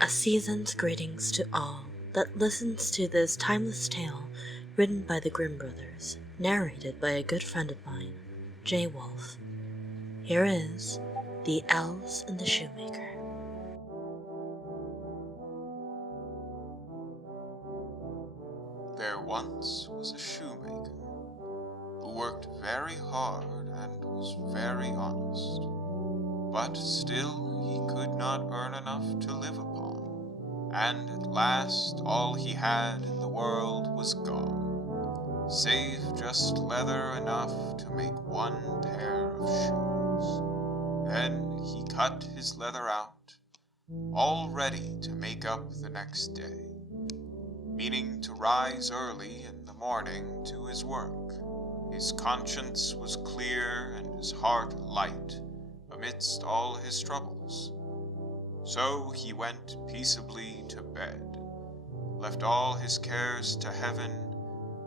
A season's greetings to all that listens to this timeless tale written by the Grimm brothers, narrated by a good friend of mine, J. Wolfe. Here is The Elves and the Shoemaker. There once was a shoemaker who worked very hard and was very honest, but still he could not earn enough to live upon, and at last all he had in the world was gone, save just leather enough to make one pair of shoes. Then he cut his leather out, all ready to make up the next day, meaning to rise early in the morning to his work. His conscience was clear and his heart light amidst all his troubles. So he went peaceably to bed, left all his cares to heaven,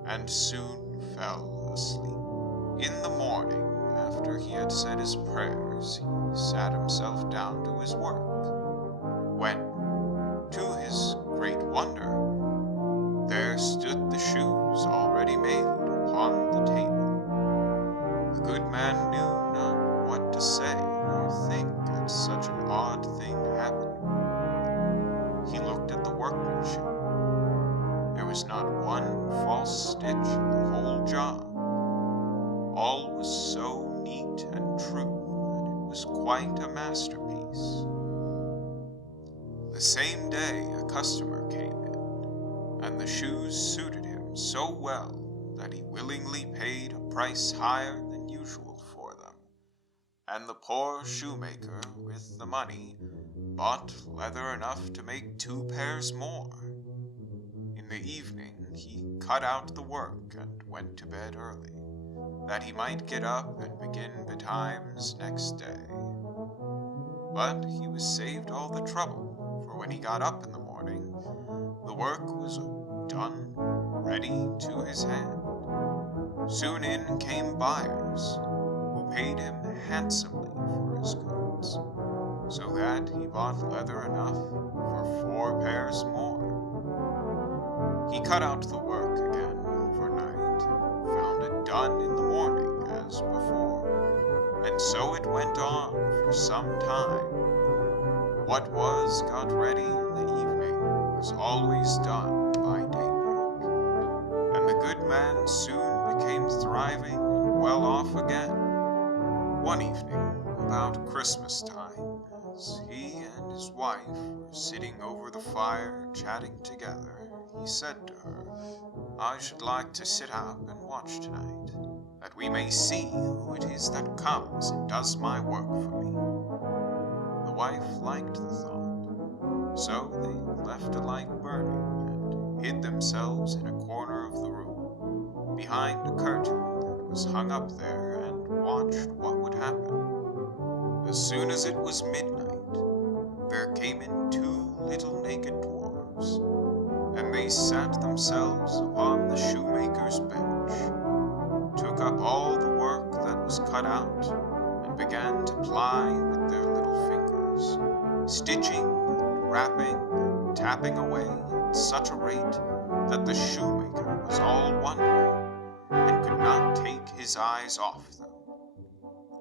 and soon fell asleep. In the morning, after he had said his prayers, he sat himself down to his work, when, to his great wonder, there stood the shoes already made upon the table. The good man knew not what to say nor think at such an odd thing happening. He looked at the workmanship. There was not one false stitch in the whole job. All was so neat and true that it was quite a masterpiece. The same day a customer came in, and the shoes suited him so well that he willingly paid a price higher than usual for them, and the poor shoemaker, with the money, bought leather enough to make 2 pairs more. In the evening he cut out the work and went to bed early, that he might get up and begin betimes next day. But he was saved all the trouble, for when he got up in the morning, the work was done, ready to his hand. Soon in came buyers, who paid him handsomely for his goods, so that he bought leather enough for 4 pairs more. He cut out the work again overnight, and found it done in the morning as before, and so it went on for some time. What was got ready in the evening was always done by daybreak, and the good man soon became thriving and well off again. One evening, about Christmas time, as he and his wife were sitting over the fire chatting together, he said to her, "I should like to sit up and watch tonight, that we may see who it is that comes and does my work for me." The wife liked the thought, so they left a light burning and hid themselves in a corner of the room, behind a curtain that was hung up there, and watched what would happen. As soon as it was midnight, there came in 2 little naked dwarfs, and they sat themselves upon the shoemaker's bench, took up all the work that was cut out, and began to ply with their little fingers, stitching and wrapping and tapping away at such a rate that the shoemaker was all wonder, and could not take his eyes off them.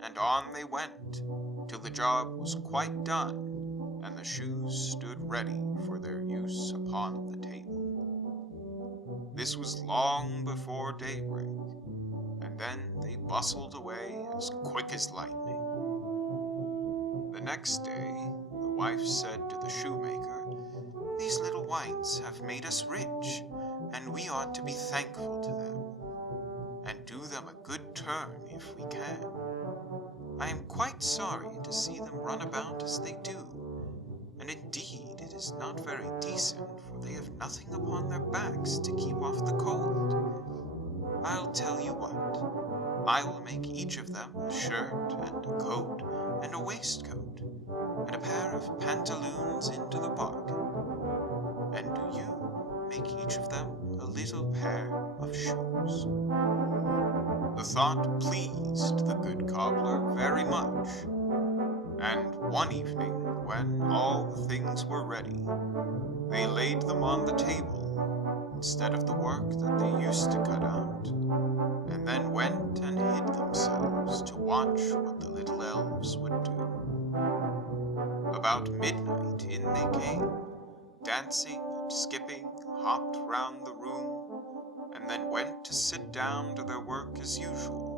And on they went, till the job was quite done, and the shoes stood ready for their use upon the table. This was long before daybreak, and then they bustled away as quick as lightning. The next day, the wife said to the shoemaker, "These little wights have made us rich, and we ought to be thankful to them, and do them a good turn if we can. I am quite sorry to see them run about as they do, and indeed it is not very decent, for they have nothing upon their backs to keep off the cold. I'll tell you what, I will make each of them a shirt and a coat and a waistcoat, and a pair of pantaloons into the bargain, and do you make each of them a little pair of shoes." The thought pleased the good cobbler very much, and one evening evening, when all the things were ready, they laid them on the table instead of the work that they used to cut out, and then went and hid themselves to watch what the little elves would do. About midnight in they came, dancing and skipping, hopped round the room, and then went to sit down to their work as usual.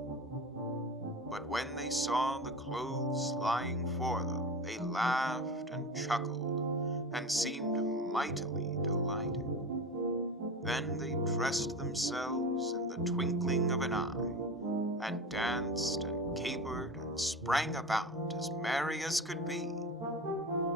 But when they saw the clothes lying for them, they laughed and chuckled, and seemed mightily delighted. Then they dressed themselves in the twinkling of an eye, and danced and capered and sprang about as merry as could be,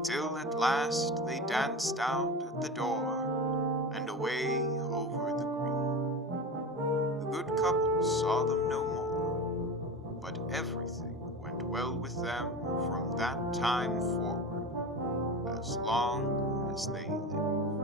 till at last they danced out at the door and away over the green. The good couple saw them no more, but everything went well with them from that time forward, as long as they lived.